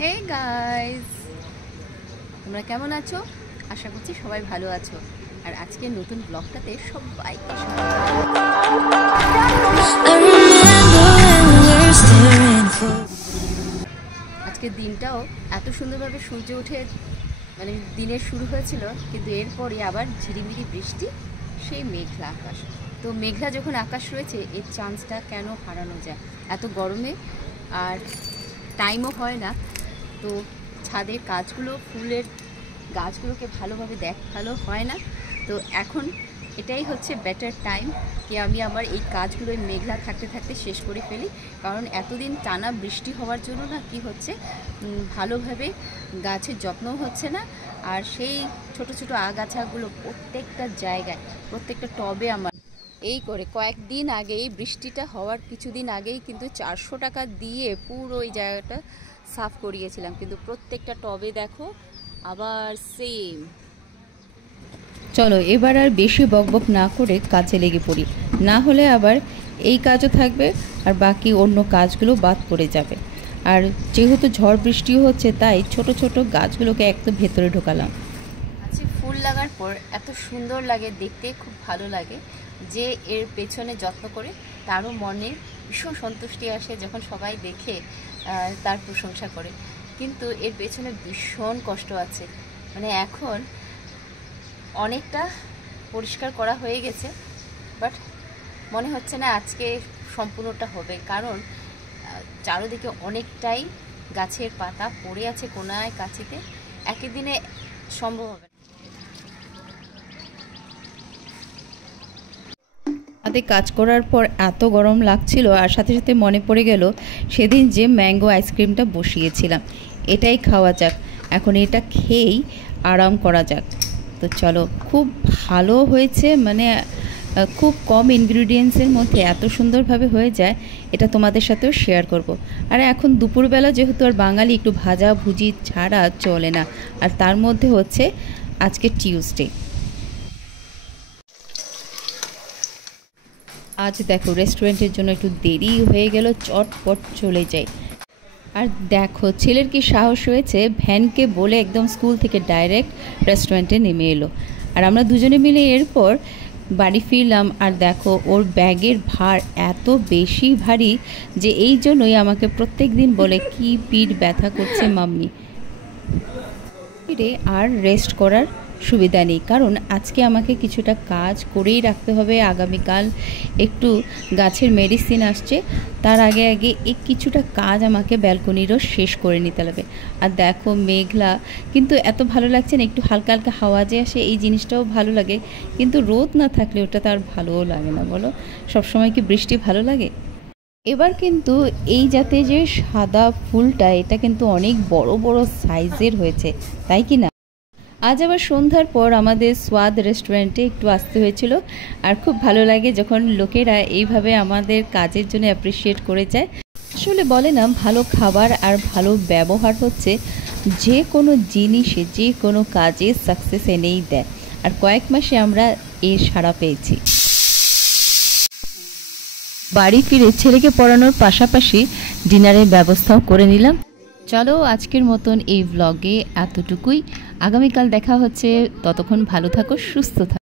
Hey guys, তোমরা কেমন আছো? আশা করছি সবাই ভালো আছো। আর আজকে নতুন ব্লগটাতে সবাইকে আজকের দিনটাও এত সুন্দরভাবে সূর্য উঠে মানে দিনের শুরু হয়েছিল, কিন্তু এরপরে আবার ঝিরিমিরি বৃষ্টি, সেই মেঘলা আকাশ। তো মেঘলা যখন আকাশ রয়েছে, এর চান্সটা কেন হারানো যায়? এত গরমে আর টাইমও হয় না, তো ছাদের কাজগুলো, ফুলের গাছগুলোকে ভালোভাবে দেখালো হয় না। তো এখন এটাই হচ্ছে বেটার টাইম কি আমি আমার এই কাজগুলো মেঘলা থাকতে থাকতে শেষ করে ফেলি। কারণ এতদিন টানা বৃষ্টি হওয়ার জন্য না কি হচ্ছে, ভালোভাবে গাছের যত্নও হচ্ছে না। আর সেই ছোট ছোট আগাছাগুলো প্রত্যেকটা জায়গায়, প্রত্যেকটা টবে আমার এই করে কয়েকদিন আগেই, বৃষ্টিটা হওয়ার কিছুদিন আগেই কিন্তু 400 টাকা দিয়ে পুরো ওই জায়গাটা সাফ করিয়েছিলাম, কিন্তু প্রত্যেকটা টবে দেখো আবার সেম। চলো এবার আর বেশি বকবক না করে কাজে লেগে পড়ি, না হলে আবার এই কাজও থাকবে আর বাকি অন্য কাজগুলো বাদ পড়ে যাবে। আর যেহেতু ঝড় বৃষ্টিও হচ্ছে, তাই ছোট ছোট গাছগুলোকে একদম ভেতরে ঢোকালাম। আচ্ছা, ফুল লাগার পর এত সুন্দর লাগে দেখতে, খুব ভালো লাগে। যে এর পেছনে যত্ন করে তারও মনে ভীষণ সন্তুষ্টি আসে যখন সবাই দেখে তার প্রশংসা করে। কিন্তু এর পেছনে ভীষণ কষ্ট আছে। মানে এখন অনেকটা পরিষ্কার করা হয়ে গেছে, বাট মনে হচ্ছে না আজকে সম্পূর্ণটা হবে, কারণ চারদিকে অনেকটাই গাছের পাতা পড়ে আছে কোনায় কাছিতে, একই দিনে সম্ভব হবে না। হাতে কাজ করার পর এত গরম লাগছিল, আর সাথে সাথে মনে পড়ে গেল সেদিন যে ম্যাঙ্গো আইসক্রিমটা বসিয়েছিলাম। এটাই খাওয়া যাক, এখন এটা খেয়েই আরাম করা যাক। তো চলো, খুব ভালো হয়েছে, মানে খুব কম ইনগ্রিডিয়েন্টসের মধ্যে এত সুন্দরভাবে হয়ে যায়, এটা তোমাদের সাথেও শেয়ার করব। আর এখন দুপুরবেলা যেহেতু আর বাঙালি একটু ভাজা ভুজি ছাড়া চলে না, আর তার মধ্যে হচ্ছে আজকে টিউসডে। আজ দেখো রেস্টুরেন্টের জন্য একটু দেরি হয়ে গেল, চটপট চলে যাই। আর দেখো ছেলের কি সাহস হয়েছে, ভ্যানকে বলে একদম স্কুল থেকে ডাইরেক্ট রেস্টুরেন্টে নেমে এলো। আর আমরা দুজনে মিলে এরপর বাড়ি ফিরলাম। আর দেখো ওর ব্যাগের ভার এত বেশি ভারী যে এই জন্যই আমাকে প্রত্যেক দিন বলে কি পিঠ ব্যথা করছে মাম্মি। ফিরে আর রেস্ট করার সুবিধা নেই, কারণ আজকে আমাকে কিছুটা কাজ করেই রাখতে হবে। আগামীকাল একটু গাছের মেডিসিন আসছে, তার আগে আগে এই কিছুটা কাজ আমাকে ব্যালকনিরও শেষ করে নিতে হবে। আর দেখো মেঘলা, কিন্তু এত ভালো লাগছে না, একটু হালকা হালকা হাওয়া যে আসে এই জিনিসটাও ভালো লাগে, কিন্তু রোদ না থাকলে ওটা তো আর ভালোও লাগে না, বলো? সবসময় কি বৃষ্টি ভালো লাগে? এবার কিন্তু এই জাতে যে সাদা ফুলটা, এটা কিন্তু অনেক বড় বড় সাইজের হয়েছে, তাই কি না? আজ আবার সন্ধ্যার পর আমাদের স্বাদ রেস্টুরেন্টে একটু আসতে হয়েছিল। আর খুব ভালো লাগে যখন লোকেরা এইভাবে আমাদের কাজের জন্য অ্যাপ্রিসিয়েট করে যায়। আসলে বলে না, ভালো খাবার আর ভালো ব্যবহার হচ্ছে যে কোনো জিনিসে, যে কোনো কাজে সাকসেস এনেই দেয়। আর কয়েক মাসে আমরা এর সাড়া পেয়েছি। বাড়ি ফিরে ছেলেকে পড়ানোর পাশাপাশি ডিনারের ব্যবস্থাও করে নিলাম। চলো আজকের মতন এই ব্লগে এতটুকুই। আগামীকাল দেখা হচ্ছে, ততক্ষণ ভালো থাকো, সুস্থ থাকো।